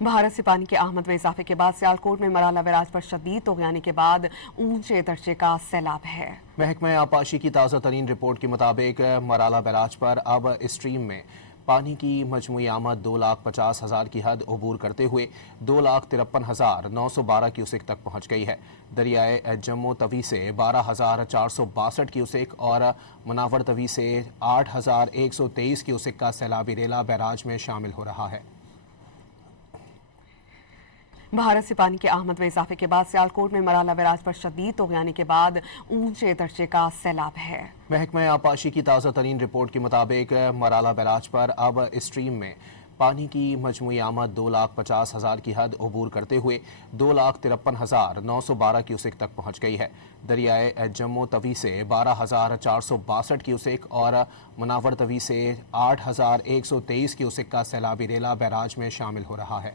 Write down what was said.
भारत से पानी की आमद में इजाफे के बाद सियालकोट में मराला बैराज पर शदीद तूफ़ान के बाद ऊंचे दर्जे का सैलाब है। महकमा आबपाशी की ताज़ा तरीन रिपोर्ट के मुताबिक मराला बैराज पर अब स्ट्रीम में पानी की मजमूई आमद 2,50,000 की हद अबूर करते हुए 2,53,912 क्यूसेक तक पहुँच गई है। दरियाए जम्मू तवी से 12,462 क्यूसेक और मुनावर तवी से 8,123 क्यूसेक का सैलाबी रेला बैराज में शामिल हो रहा है। भारत से पानी की आमद में इजाफे के बाद सियालकोट में मराला बैराज पर शदीद तूफ़ान के बाद ऊंचे दर्जे का सैलाब है। महकमा आबपाशी की ताज़ा तरीन रिपोर्ट के मुताबिक मराला बैराज पर अब स्ट्रीम में पानी की मजमूई आमद 2,50,000 की हद अबूर करते हुए 2,53,912 क्यूसेक तक पहुँच गई है। दरियाए जम्मू तवी से 12,462 क्यूसेक और मुनावर तवी से 8,123 क्यूसेक का सैलाबी रेला बैराज में शामिल हो रहा है।